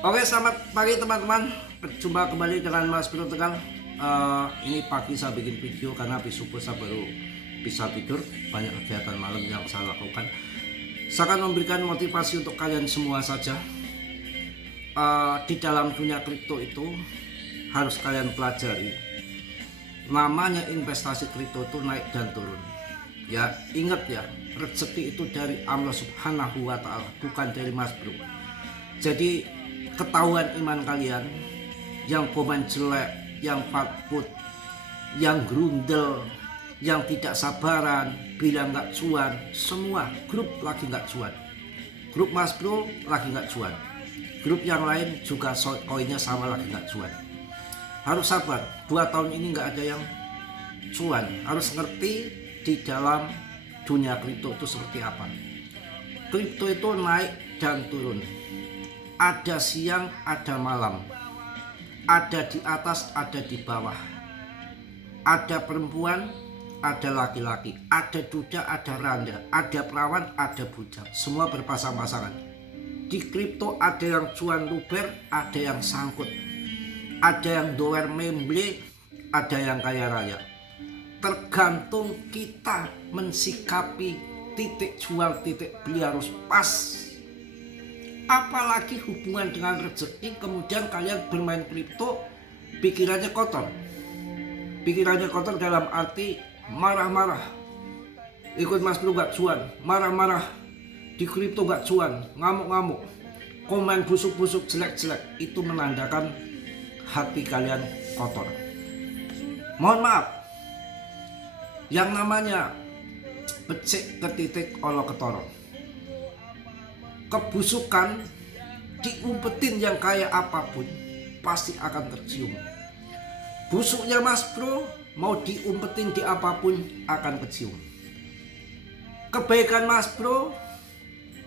Oke, selamat pagi teman-teman. Berjumpa kembali dengan Mas Bro Tegal. Ini pagi saya bikin video karena habis subuh saya baru bisa tidur. Banyak kegiatan malam yang saya lakukan. Saya akan memberikan motivasi untuk kalian semua saja. Di dalam dunia kripto itu harus kalian pelajari. Namanya investasi kripto itu naik dan turun. Ya, ingat ya, rezeki itu dari Allah Subhanahu wa Ta'ala, bukan dari Mas Bro. Jadi ketahuan iman kalian, yang komen jelek, yang fakut, yang grundel, yang tidak sabaran, bilang nggak cuan, semua grup lagi nggak cuan. Grup Mas Bro lagi nggak cuan. Grup yang lain juga koinnya sama lagi nggak cuan. Harus sabar, 2 tahun ini nggak ada yang cuan. Harus ngerti di dalam dunia kripto itu seperti apa. Kripto itu naik dan turun. Ada siang, ada malam. Ada di atas, ada di bawah. Ada perempuan, ada laki-laki. Ada duda, ada randa. Ada perawan, ada bujang. Semua berpasang-pasangan. Di kripto ada yang cuan luber, ada yang sangkut. Ada yang dolar memble, ada yang kaya raya. Tergantung kita mensikapi titik jual, titik beli harus pas. Apalagi hubungan dengan rezeki, kemudian kalian bermain kripto pikirannya kotor. Pikirannya kotor dalam arti marah-marah. Ikut Mas Bro gak cuan, marah-marah. Di kripto gak cuan, ngamuk-ngamuk. Komen busuk-busuk, jelek-jelek. Itu menandakan hati kalian kotor. Mohon maaf. Yang namanya becik ke titik olo ketoro. Kebusukan diumpetin yang kayak apapun pasti akan tercium. Busuknya Mas Bro mau diumpetin di apapun akan kecium. Kebaikan Mas Bro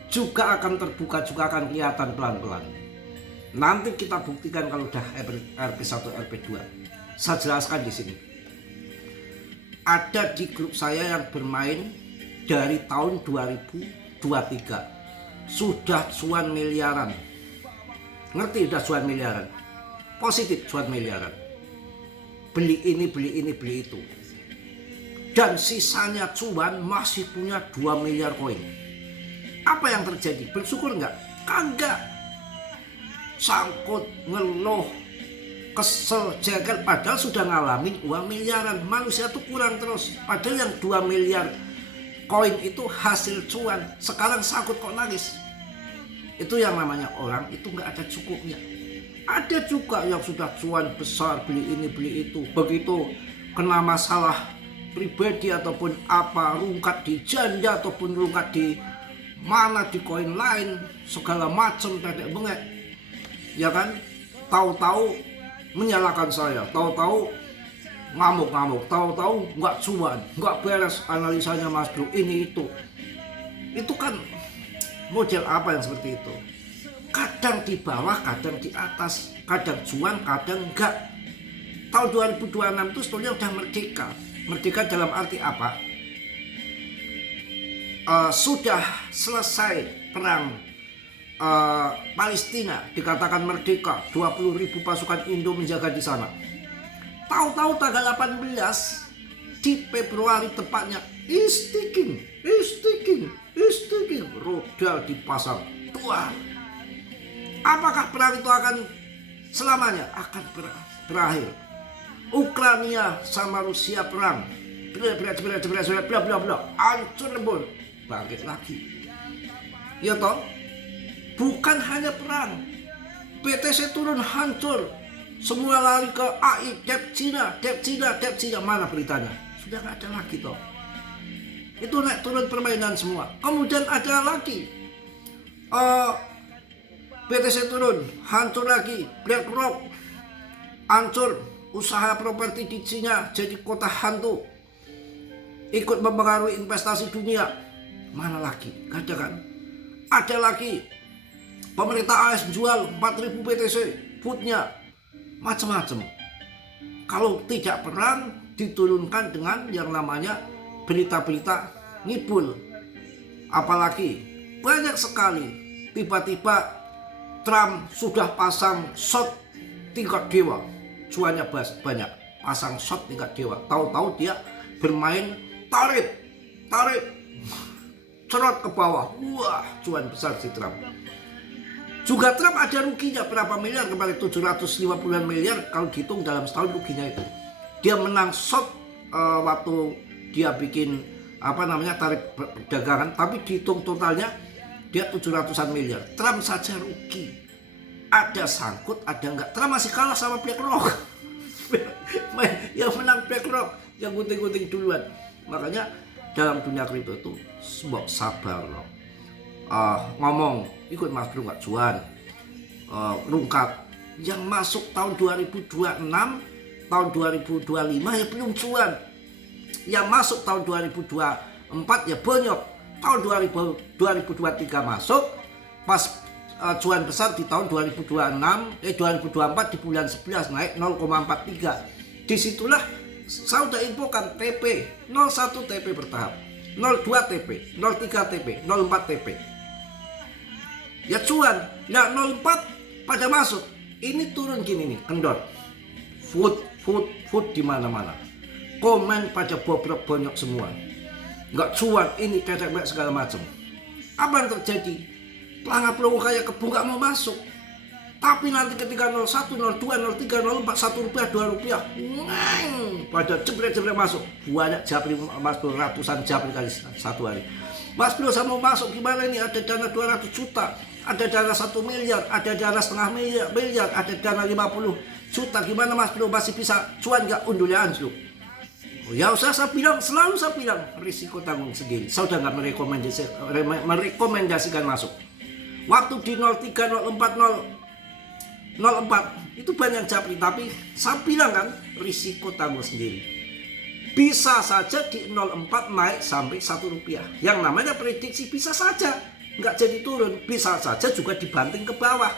juga akan terbuka, juga akan kelihatan pelan-pelan. Nanti kita buktikan kalau udah RP1, RP2. Saya jelaskan di sini. Ada di grup saya yang bermain dari tahun 2023. Sudah cuan miliaran. Ngerti udah cuan miliaran? Positif cuan miliaran. Beli ini, beli ini, beli itu. Dan sisanya cuan masih punya 2 miliar koin. Apa yang terjadi? Bersyukur nggak? Kagak. Sangkut, ngeluh, kesel, jengkel. Padahal sudah ngalamin uang miliaran. Manusia tuh kurang terus. Padahal yang 2 miliar koin itu hasil cuan. Sekarang sangkut kok nangis. Itu yang namanya orang itu nggak ada cukupnya. Ada juga yang sudah cuan besar, beli ini beli itu. Begitu kena masalah pribadi ataupun apa, rungkat di janda ataupun rungkat di mana di koin lain, segala macam dadek bengek, ya kan? Tahu-tahu menyalahkan saya, tahu-tahu ngamuk-ngamuk, tahu-tahu nggak cuan, nggak beres analisanya Mas Bro, ini itu kan model apa yang seperti itu? Kadang di bawah, kadang di atas, kadang cuan, kadang enggak. Tahun 2026 itu sebetulnya udah merdeka. Merdeka dalam arti apa? Sudah selesai perang Palestina, dikatakan merdeka, 20.000 pasukan Indo menjaga di sana. Tahu-tahu tanggal 18 di Februari tepatnya istiking rodal dipasang tuan. Apakah perang itu akan selamanya? Akan berakhir. Ukraina sama Rusia perang, bla bla bla, hancur lebur, bangkit lagi. Ya toh, bukan hanya perang, BTC turun hancur, semua lari ke AI, Dep Cina, mana beritanya? Sudah nggak ada lagi toh. Itu naik turun permainan semua. Kemudian ada lagi BTC turun, hancur lagi, BlackRock hancur, usaha properti di Cina jadi kota hantu, ikut mempengaruhi investasi dunia. Mana lagi? Gak ada kan? Ada lagi pemerintah AS jual 4.000 BTC putnya, macam-macam. Kalau tidak perang diturunkan dengan yang namanya berita-berita ngibul. Apalagi banyak sekali tiba-tiba Trump sudah pasang shot tingkat dewa, cuannya banyak, pasang shot tingkat dewa. Tahu-tahu dia bermain tarik, cerot ke bawah, wah cuan besar si Trump. Juga Trump ada ruginya berapa miliar kemarin, 750 miliar kalau dihitung dalam setahun ruginya itu. Dia menang shot waktu dia bikin tarik perdagangan, tapi dihitung totalnya dia 700-an miliar. Trump saja rugi. Ada sangkut, ada enggak. Trump masih kalah sama BlackRock. Yang menang BlackRock, yang gunting-gunting duluan. Makanya dalam dunia kripto itu sebuah sabar loh. Ngomong ikut Mas Bro nggak cuan, rungkat. Yang masuk tahun 2026, tahun 2025 ya belum cuan. Yang masuk tahun 2024 ya bonyok. Tahun 2023 masuk, pas cuan besar di tahun 2024 di bulan 11 naik 0,43. Disitulah saya udah infokan TP 01 TP bertahap, 02 TP, 03 TP, 04 TP. Ya cuan, nah 04 pada masuk. Ini turun gini nih, kendor. Food di mana-mana. Komen pada bobrok bonyok semua. Nggak cuan, ini tetek segala macam. Apa yang terjadi? Pelangap pelongo kayak kebun nggak mau masuk. Tapi nanti ketika 01, 02, 03, 04, 1 rupiah, 2 rupiah, pada jebret-jebret masuk. Banyak japri Mas Bro, ratusan japri kali satu hari. Mas Bro saya mau masuk gimana ini? Ada dana 200 juta, ada dana 1 miliar, ada dana setengah miliar, ada dana 50 juta. Gimana Mas Bro masih bisa cuan nggak? Undulnya anjlok. Ya usah, selalu saya bilang risiko tanggung sendiri. Saya udah nggak merekomendasikan masuk. Waktu di 03, 04, 04 itu banyak japri, tapi saya bilang kan risiko tanggung sendiri. Bisa saja di 04 naik sampai 1 rupiah. Yang namanya prediksi bisa saja nggak jadi turun, bisa saja juga dibanting ke bawah.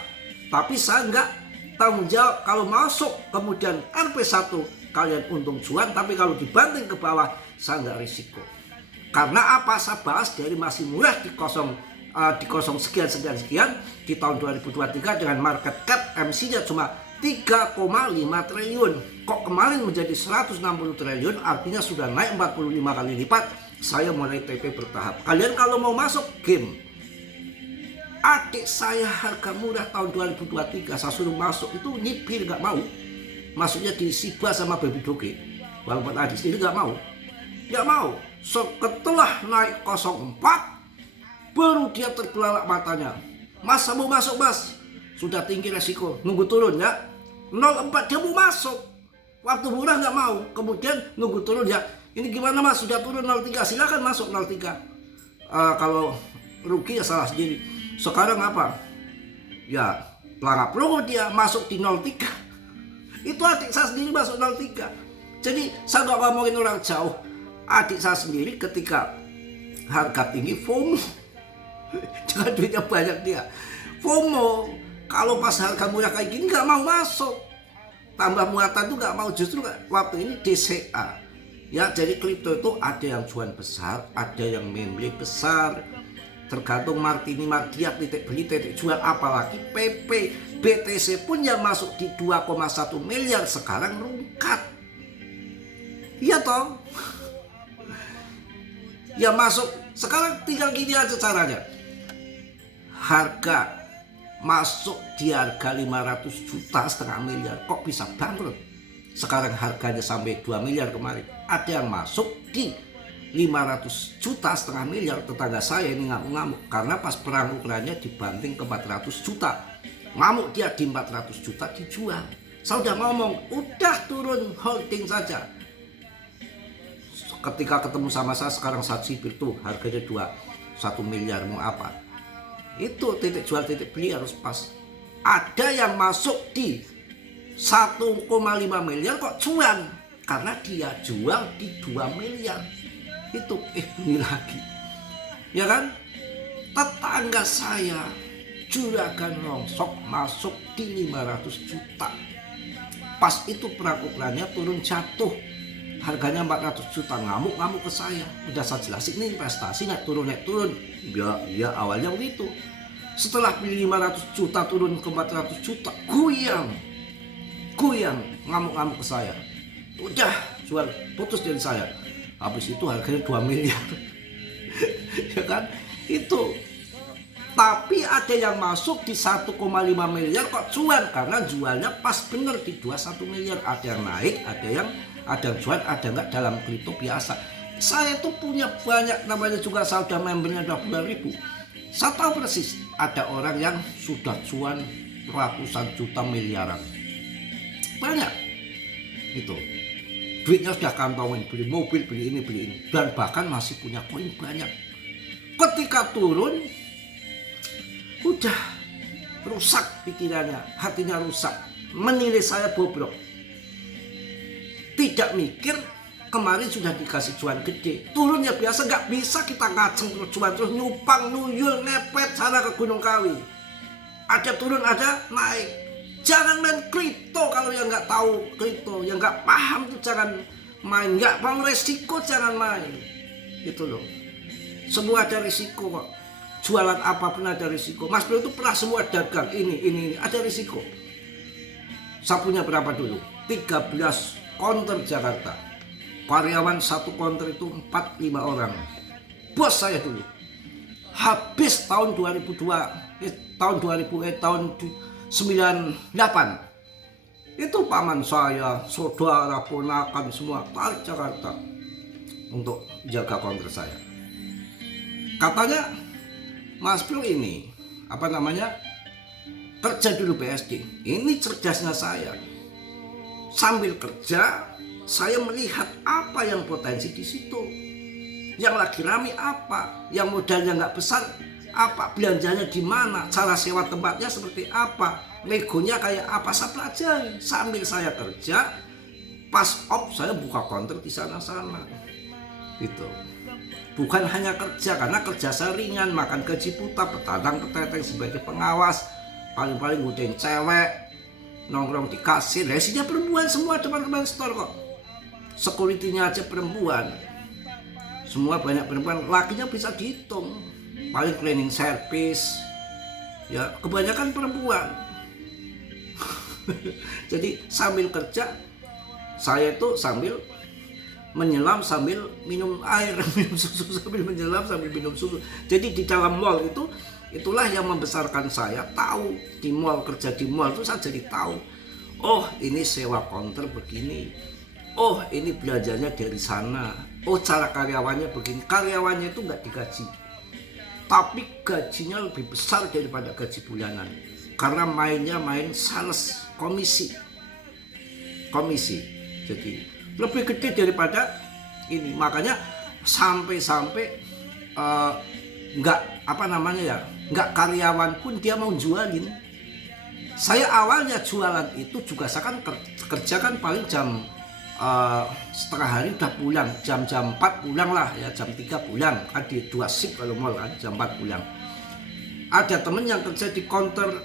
Tapi saya nggak tanggung jawab kalau masuk kemudian RP1 kalian untung cuan, tapi kalau dibanting ke bawah saya nggak risiko. Karena apa? Saya bahas dari masih murah di kosong sekian di tahun 2023 dengan market cap MC-nya cuma 3,5 triliun. Kok kemarin menjadi 160 triliun, artinya sudah naik 45 kali lipat. Saya mulai TP bertahap. Kalian kalau mau masuk game, adik saya harga murah tahun 2023 saya suruh masuk, itu nyipir nggak mau. Masuknya di Shiba sama Baby Doge, walaupun adik sendiri nggak mau. So setelah naik 04 baru dia terbelalak matanya. Mas mau masuk mas, sudah tinggi resiko, nunggu turun ya. 04 dia mau masuk, waktu murah nggak mau, kemudian nunggu turun ya. Ini gimana mas, sudah turun 03, silakan masuk 03. Kalau rugi ya salah sendiri. Sekarang apa? Ya pelangap pelongo dia masuk di 03. Itu adik saya sendiri masuk 03. Jadi saya nggak ngomongin orang jauh. Adik saya sendiri ketika harga tinggi FOMO. Jangan duitnya banyak dia. FOMO. Kalau pas harga murah kayak gini nggak mau masuk. Tambah muatan tuh nggak mau, justru waktu ini DCA. Ya jadi kripto itu ada yang cuan besar, ada yang membeli besar. Tergantung Martini Mardiat titik beli titik jual, apalagi PP BTC pun yang masuk di 2,1 miliar sekarang rungkat. Iya toh? Ya masuk sekarang tinggal gini aja caranya. Harga masuk di harga 500 juta setengah miliar, kok bisa bangkrut? Sekarang harganya sampai 2 miliar kemarin. Ada yang masuk di 500 juta setengah miliar. Tetangga saya ini ngamuk-ngamuk karena pas perang Ukraina dibanting ke 400 juta. Ngamuk dia di 400 juta dijual. Saya udah ngomong, udah turun holding saja. Ketika ketemu sama saya sekarang saat sipir tuh harganya 1 miliar mau apa? Itu titik jual titik beli harus pas. Ada yang masuk di 1,5 miliar kok cuan karena dia jual di 2 miliar. Itu bunyi lagi. Ya kan? Tetangga saya juragan rongsok masuk di 500 juta. Pas itu perang Ukraina turun jatuh. Harganya 400 juta, ngamuk-ngamuk ke saya. Udah saya jelasin ini investasi naik turun. Ya awalnya begitu. Setelah beli 500 juta turun ke 400 juta, goyang, ngamuk-ngamuk ke saya. Udah jual, putus dari saya. Habis itu harganya 2 miliar. Ya kan? Itu. Tapi ada yang masuk di 1,5 miliar kok cuan, karena jualnya pas bener di 21 miliar. Ada yang naik, ada yang jual, ada enggak dalam kripto biasa. Saya tuh punya banyak, namanya juga saya udah membernya 20.000. Saya tahu persis ada orang yang sudah cuan ratusan juta miliaran. Banyak. Itu. Duitnya sudah kantongin, beli mobil, beli ini. Dan bahkan masih punya koin banyak. Ketika turun, udah rusak pikirannya, hatinya rusak, menilai saya bobrok. Tidak mikir kemarin sudah dikasih cuan gede, turun ya biasa, nggak bisa kita ngaceng terus cuan terus nyupang nuyul ngepet sana ke Gunung Kawi. Ada turun ada naik. Jangan main kripto kalau yang nggak tahu kripto, yang nggak paham tuh jangan main, nggak mau resiko jangan main. Gitu loh. Semua ada risiko kok. Jualan apapun ada risiko. Mas Bro itu pernah semua dagang ini ada risiko. Saya punya berapa dulu? 13 konter Jakarta. Karyawan satu konter itu 4-5 orang. Bos saya dulu. Habis tahun 98. Itu paman saya, saudara, ponakan semua tarik Jakarta untuk jaga konter saya. Katanya Mas Bro ini kerja dulu BSD. Ini cerdasnya saya. Sambil kerja saya melihat apa yang potensi di situ. Yang lagi rame apa, yang modalnya nggak besar apa, belanjanya di mana, cara sewa tempatnya seperti apa, negonya kayak apa, saya pelajari. Sambil saya kerja, pas off saya buka konter di sana-sana. Gitu. Bukan hanya kerja, karena kerja saya ringan, makan gaji buta, petadang peteteng sebagai pengawas, paling-paling ngudain cewek, nongkrong di kasir, isinya perempuan semua depan-depan store kok. Security-nya aja perempuan, semua banyak perempuan, lakinya bisa dihitung, paling cleaning service, ya kebanyakan perempuan. Jadi sambil kerja, saya itu sambil menyelam sambil minum air, minum susu sambil menyelam sambil minum susu. Jadi di dalam mall itulah yang membesarkan saya. Tahu di mall, kerja di mall itu saya jadi tahu. Oh ini sewa konter begini. Oh ini belanjanya dari sana. Oh cara karyawannya begini. Karyawannya itu nggak digaji, tapi gajinya lebih besar daripada gaji bulanan. Karena mainnya main sales komisi. Jadi lebih gede daripada ini. Makanya sampai nggak karyawan pun dia mau jualin. Saya awalnya jualan itu juga saya kan kerja kan paling jam setengah hari udah pulang, jam 4 pulang lah ya, jam 3 pulang, ada 2 shift kalau mall kan, jam 4 pulang. Ada temen yang kerja di konter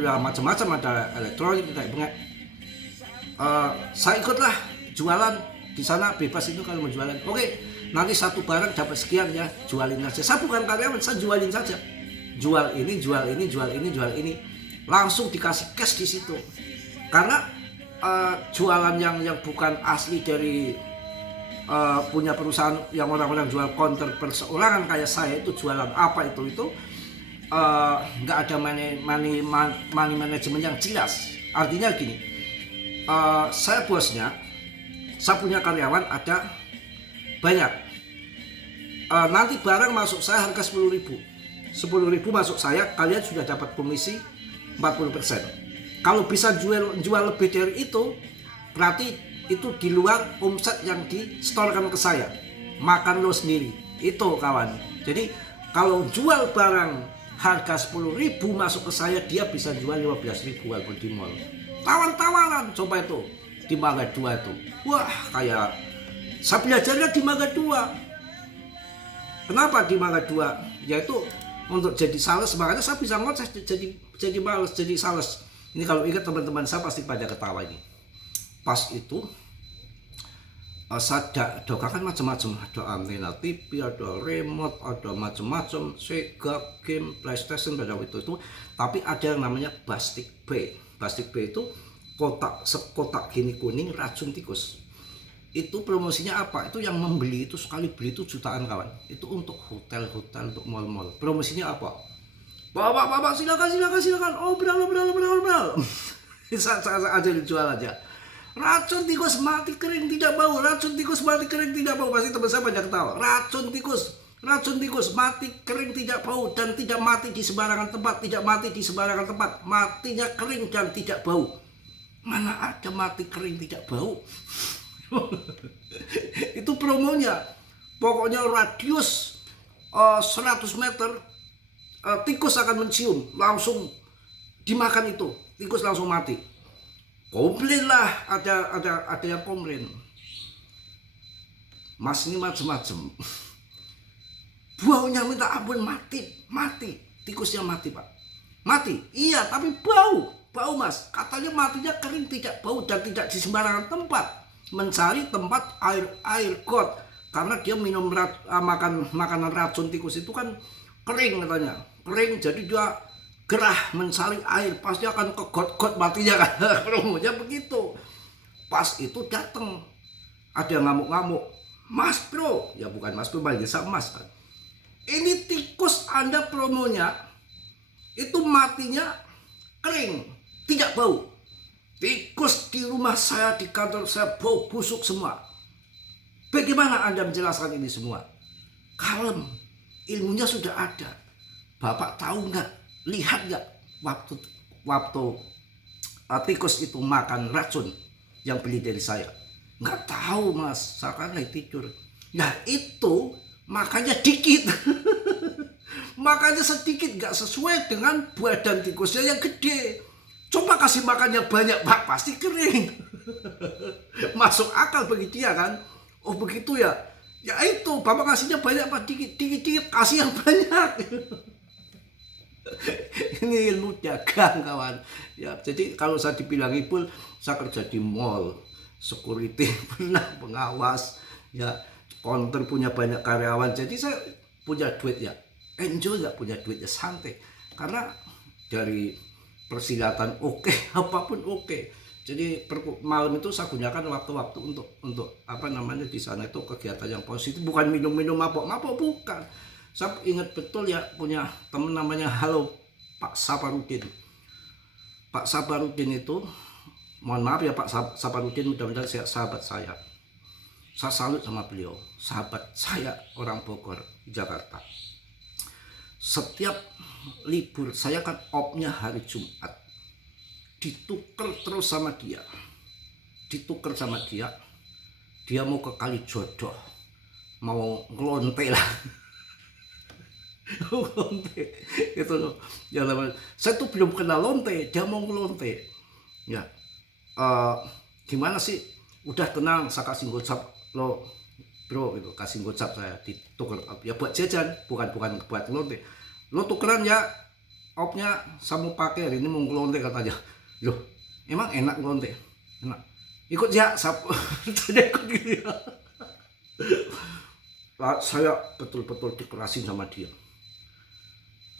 ya macam-macam, ada elektronik, kayak banget. Saya ikutlah jualan di sana, bebas itu kalau mau jualan. Oke, nanti satu barang dapat sekian ya, jualin aja. Saya bukan karyawan, saya jualin saja. Jual ini. Langsung dikasih cash di situ. Karena jualan yang bukan asli dari punya perusahaan yang orang-orang jual konter perseorangan kayak saya, itu jualan apa itu nggak ada money management yang jelas. Artinya gini, saya bosnya, saya punya karyawan ada banyak. Nanti barang masuk saya harga 10.000 masuk saya, kalian sudah dapat komisi 40%. Kalau bisa jual lebih dari itu, berarti itu di luar omset yang disetorkan ke saya. Makan lo sendiri, itu kawan. Jadi kalau jual barang harga 10.000 masuk ke saya, dia bisa jual 15.000 walaupun di mall. Tawar-tawaran, coba itu di Mangga 2 itu. Wah, kayak saya belajarnya di Mangga 2. Kenapa di Mangga 2? Yaitu untuk jadi sales, makanya saya bisa ngoceh jadi males jadi sales. Ini kalau ingat teman-teman saya pasti pada ketawa ini. Pas itu Doka kan macam-macam, ada antena TV, ada remote, ada macam-macam, Sega, game, PlayStation pada waktu itu. Tapi ada yang namanya Plastic Bay. Plastic Bay itu sekotak gini kuning, racun tikus. Itu promosinya apa? Itu yang membeli itu sekali beli itu jutaan kawan. Itu untuk hotel-hotel, untuk mall-mall. Promosinya apa? Bapak, silakan. Oh, beral. Saat aja dijual aja. Racun tikus mati kering tidak bau. Racun tikus mati kering tidak bau. Pasti teman saya banyak tahu. Racun tikus mati kering tidak bau dan tidak mati di sembarangan tempat. Tidak mati di sembarangan tempat. Matinya kering dan tidak bau. Mana ada mati kering tidak bau? Itu promonya. Pokoknya radius 100 meter tikus akan mencium, langsung dimakan itu. Tikus langsung mati. Komplain lah, ada yang komplain. Mas ini macam-macam. Baunya minta ampun, mati. Tikusnya mati pak. Mati, iya tapi bau mas. Katanya matinya kering tidak bau dan tidak di sembarangan tempat. Mencari tempat air got. Karena dia minum makan makanan racun tikus itu kan kering katanya. Kering jadi dia gerah mencari air, pasti akan ke got matinya kan. Promonya begitu. Pas itu datang ada ngamuk-ngamuk, Mas bro, ya bukan Mas bro, manggil sama Mas kan. Ini tikus Anda promonya itu matinya kering, tidak bau. Tikus di rumah saya, di kantor saya bau busuk semua. Bagaimana Anda menjelaskan ini semua? Kalem, ilmunya sudah ada. Bapak tahu nggak? Lihat nggak waktu tikus itu makan racun yang beli dari saya? Nggak tahu mas, saya kan lagi tidur. Nah itu makanya dikit. Makanya sedikit, nggak sesuai dengan badan tikusnya yang gede. Coba kasih makannya banyak pak, pasti kering. Masuk akal bagi dia kan. Oh begitu ya. Ya itu bapak kasihnya banyak pak, dikit kasih yang banyak. Ini ilmu dagang kawan ya. Jadi kalau saya dibilang Ipul, saya kerja di mall, security, pernah pengawas ya, counter, punya banyak karyawan. Jadi saya punya duit ya, enjoy. Nggak punya duit ya santai, karena dari persilatan oke, apapun oke. Jadi malam itu saya gunakan waktu-waktu untuk apa namanya di sana itu kegiatan yang positif, bukan minum mabok bukan. Saya ingat betul ya, punya teman namanya Pak Saparudin. Pak Saparudin itu, mohon maaf ya Pak Saparudin, mudah-mudahan sahabat saya. Saya salut sama beliau, sahabat saya orang Bogor, Jakarta. Setiap libur, saya kan opnya hari Jumat. Ditukar terus sama dia. Dia mau ke Kalijodo, mau ngelonte lah. Itu loh ya, saya tuh belum kenal lonte, dia mau ngelonte ya. Gimana sih, udah tenang, saya kasih gocap lo bro, itu kasih gocap saya ditukar ya buat jajan, bukan buat ngelonte. Lo tukeran ya opnya, saya mau pakai hari ini, mau ngelonte katanya. Loh emang enak ngelonte? Enak, ikut ya sapu. Ikut gitu ya. Saya betul-betul dikerasin sama dia.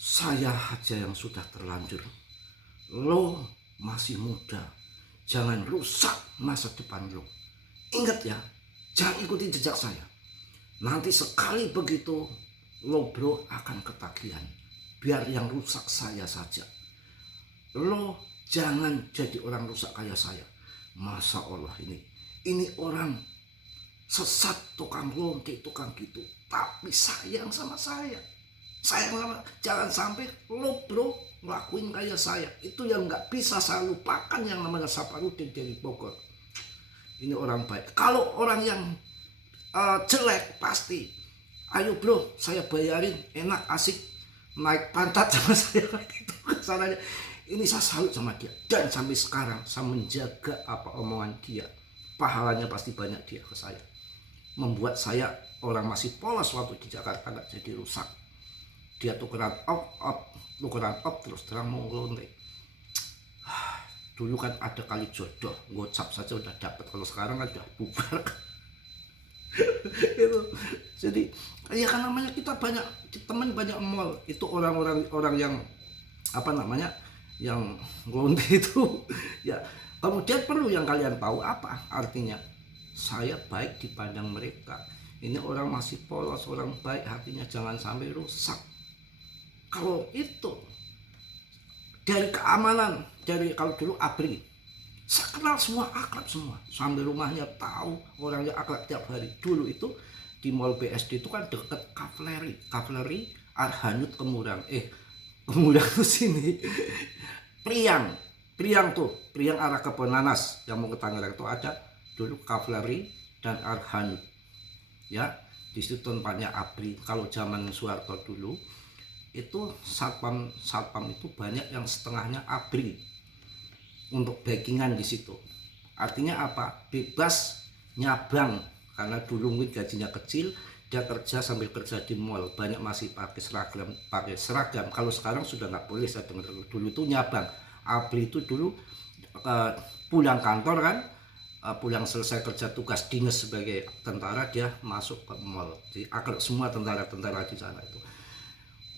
Saya aja yang sudah terlanjur. Lo masih muda, jangan rusak masa depan lo. Ingat ya, jangan ikuti jejak saya. Nanti sekali begitu lo bro akan ketagihan. Biar yang rusak saya saja. Lo jangan jadi orang rusak kayak saya. Masa Allah ini orang sesat, tukang lonte, tukang gitu, tapi sayang sama saya. Jangan sampai lo bro ngelakuin kayak saya. Itu yang nggak bisa saya lupakan, yang namanya Saparudin dari Bogor. Ini orang baik. Kalau orang yang jelek pasti, ayo bro saya bayarin, enak asik, naik pantat sama saya gitu kesananya. Ini saya salut sama dia, dan sampai sekarang saya menjaga apa omongan dia. Pahalanya pasti banyak dia ke saya. Membuat saya orang masih polos waktu di Jakarta nggak jadi rusak. Dia tukeran op terus terang mau ngelonte. Dulu kan ada Kalijodo, gocap saja udah dapat. Kalau sekarang kan udah bubar. Itu jadi ya kan namanya kita banyak teman, banyak mall itu orang yang apa namanya yang lonte itu ya. Kemudian perlu yang kalian tahu apa artinya saya baik dipandang mereka. Ini orang masih polos, orang baik, hatinya jangan sampai rusak. Kalau itu dari keamanan, dari kalau dulu ABRI, saya kenal semua, akrab semua, sampai rumahnya tahu, orangnya akrab tiap hari. Dulu itu di Mall BSD itu kan deket Kavaleri Arhanud Kemurang. Kemurang tuh sini. Priang arah ke Penanas yang mau ke Tangerang itu ada dulu Kavaleri dan Arhanud. Ya, di situ tempatnya ABRI. Kalau zaman Soeharto dulu itu satpam itu banyak yang setengahnya ABRI untuk backingan di situ. Artinya apa? Bebas nyabang karena dulu mungkin gajinya kecil, dia kerja sambil kerja di mall. Banyak masih pakai seragam. Kalau sekarang sudah nggak boleh, saya dengar. Dulu itu nyabang. ABRI itu dulu pulang kantor kan, pulang selesai kerja tugas dinas sebagai tentara, dia masuk ke mall. Jadi akrab semua tentara-tentara di sana itu.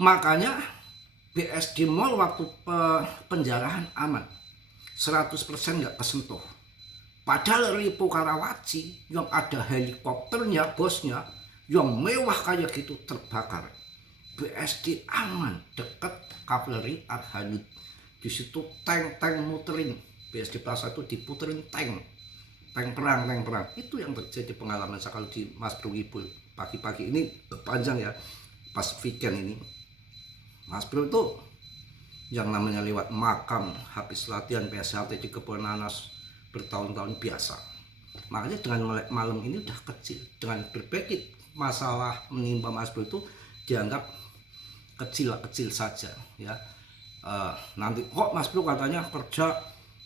Makanya BSD Mall waktu penjarahan aman, 100% nggak kesentuh. Padahal Lipo Karawaci yang ada helikopternya, bosnya yang mewah kayak gitu terbakar. BSD aman, dekat Kavaleri Arhanud. Di situ tank muterin. BSD Plaza itu diputerin tank perang. Itu yang terjadi pengalaman saya kalau di Mas Bro Ngibul pagi-pagi ini panjang ya, pas weekend ini. Mas Bro itu yang namanya lewat makam, habis latihan PSHT di Keponanas bertahun-tahun biasa. Makanya dengan malam ini udah kecil, dengan berbagai masalah menimpa Mas Bro itu dianggap kecil saja ya. Nanti kok Mas Bro katanya kerja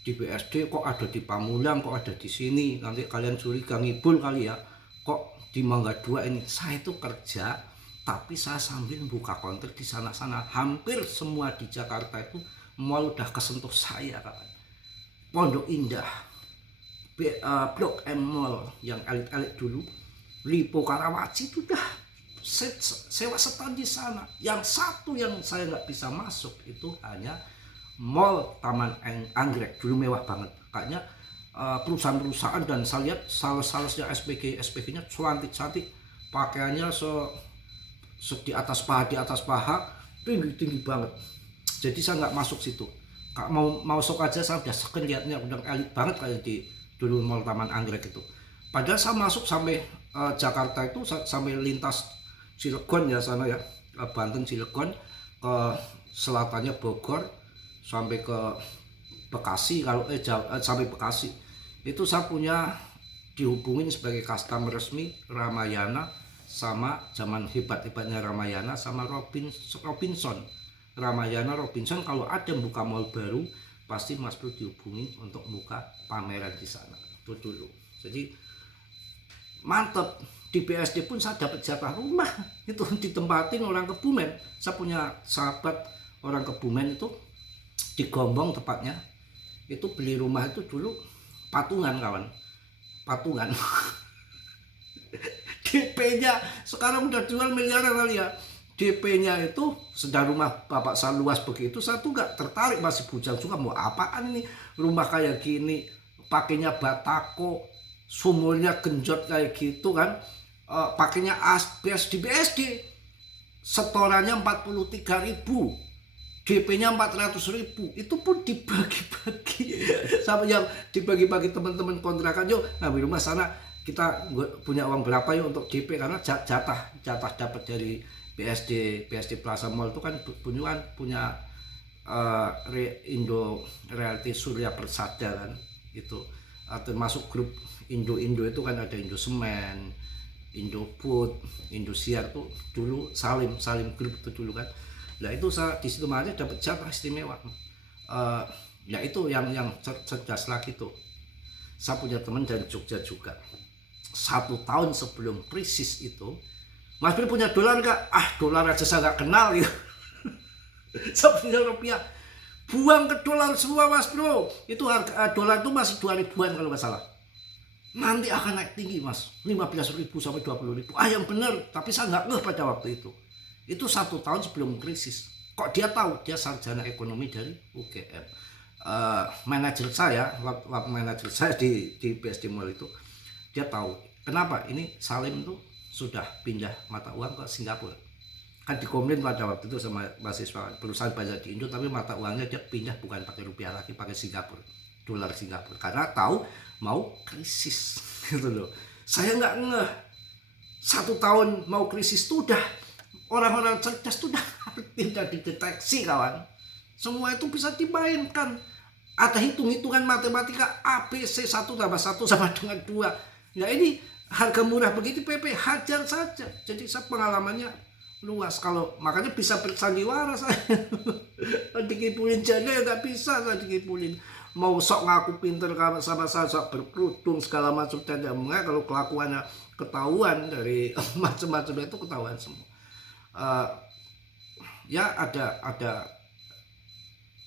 di BSD, kok ada di Pamulang, kok ada di sini, nanti kalian curiga Ngibul kali ya, kok di Mangga 2 ini. Saya itu kerja tapi saya sambil buka counter di sana-sana. Hampir semua di Jakarta itu mall udah kesentuh saya kawan. Pondok Indah, Blok M Mall yang elit-elit dulu, Lipo Karawaci itu udah sewa stand di sana. Yang satu yang saya nggak bisa masuk itu hanya Mall Taman Anggrek. Dulu mewah banget, kayaknya perusahaan-perusahaan, dan saya lihat sales-salesnya SPG-nya cantik-cantik, pakaiannya di atas paha, tinggi banget. Jadi saya nggak masuk situ. Mau masuk aja saya udah seken liatnya, udah elit banget kayak di dulu Mall Taman Anggrek itu. Padahal saya masuk sampai Jakarta itu sampai lintas Cilegon ya sana ya, Banten Cilegon, ke selatannya Bogor sampai ke Bekasi. Kalau sampai Bekasi itu saya punya dihubungin sebagai customer resmi Ramayana, sama zaman hebatnya Ramayana sama Robinson. Ramayana Robinson kalau ada buka mall baru pasti Mas Bro dihubungin untuk buka pameran di sana. Itu dulu. Jadi mantep. Di BSD pun saya dapat jatah rumah itu ditempatin orang Kebumen. Saya punya sahabat orang Kebumen itu di Gombong tepatnya. Itu beli rumah itu dulu patungan kawan. Patungan. DP-nya sekarang udah jual miliaran kali ya. DP-nya itu sedang rumah bapak saya luas begitu, saya tuh gak tertarik, masih bujang juga, mau apaan ini rumah kayak gini, pakainya batako, sumurnya genjot kayak gitu kan, pakainya asbes. Di BSD setorannya 43.000, DP-nya 400.000, itu pun dibagi-bagi sama yang dibagi-bagi teman-teman kontrakan. Yuk ngambil rumah sana, kita punya uang berapa yuk untuk DP, karena jatah dapat dari BSD Plaza Mall itu kan punya Indo Realty Surya Persada kan, itu termasuk grup Indo itu kan, ada Indo Semen, Indo Food, Indosiar tuh dulu Salim grup itu dulu kan. Nah itu saya di situ mana dapat jatah istimewa. Ya itu yang cerdas lagi tuh. Saya punya teman dari Jogja juga. 1 tahun sebelum krisis itu, Mas Bro punya dolar nggak? Dolar aja saya nggak kenal gitu. Saya punya rupiah, buang ke dolar semua Mas Bro. Itu harga dolar itu masih 2.000-an kalau nggak salah. nanti akan naik tinggi mas, 15.000 sampai 20.000. Yang benar, tapi saya nggak ngeh pada waktu itu. Itu 1 tahun sebelum krisis. Kok dia tahu? Dia sarjana ekonomi dari UGM. Manajer saya, manajer saya di BSD Mall itu, dia tahu. Kenapa? Ini Salim tuh sudah pindah mata uang ke Singapura. Kan dikomplain pada waktu itu sama mahasiswa, perusahaan banyak di Indo, tapi mata uangnya dia pindah bukan pakai rupiah lagi, pakai Singapura, dolar Singapura, karena tahu mau krisis gitu loh. Saya nggak ngeh 1 tahun mau krisis tuh udah orang-orang cerdas tuh udah tidak dideteksi kawan. Semua itu bisa dimainkan. Ada hitung-hitungan matematika ABC 1 tambah 1 sama dengan 2. Ya ini harga murah begitu PP, hajar saja. Jadi saya pengalamannya luas, kalau makanya bisa bersandiwara saya. Dikipulin janda ya nggak bisa saya dikipulin. Mau sok ngaku pinter sama saya, sok berkerudung segala macam, tidak mengenai kalau kelakuannya ketahuan dari macam-macam itu ketahuan semua. Ya ada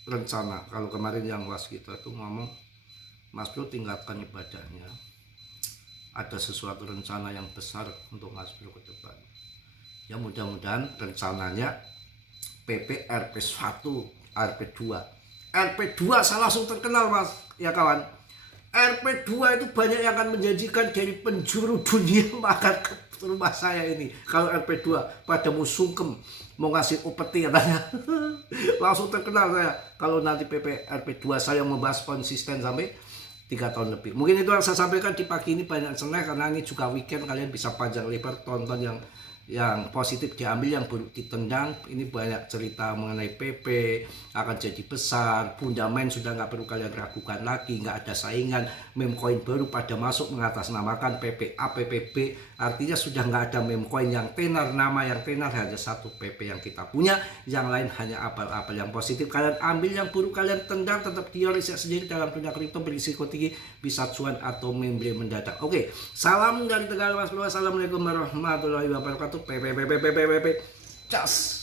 rencana. Kalau kemarin yang was kita tuh ngomong, Mas Bro tingkatkan ibadahnya. Ada sesuatu rencana yang besar untuk Mas Bro ke depan. Ya mudah-mudahan rencananya PP RP1, RP2. RP2 saya langsung terkenal mas, ya kawan. RP2 itu banyak yang akan menjanjikan dari penjuru dunia makan ke rumah saya ini. Kalau RP2 pada mau sungkem, mau ngasih upeti katanya. Langsung terkenal saya. Kalau nanti PP RP2 saya membahas konsisten sampai 3 tahun lebih. Mungkin itu yang saya sampaikan di pagi ini, banyak senang karena ini juga weekend, kalian bisa panjang lebar tonton yang positif diambil, yang buruk ditendang. Ini banyak cerita mengenai PP akan jadi besar, fundament sudah nggak perlu kalian ragukan lagi, nggak ada saingan, meme coin baru pada masuk mengatasnamakan PPA, PPB, artinya sudah nggak ada meme coin yang tenar, nama yang tenar, hanya satu PP yang kita punya, yang lain hanya abal-abal. Yang positif kalian ambil, yang buruk kalian tendang, tetap dia riset sendiri. Dalam dunia kripto berisiko tinggi, bisa cuan atau membre mendadak. Oke, salam dari Tegal Mas Bro. Assalamualaikum warahmatullahi wabarakatuh. PP, cas.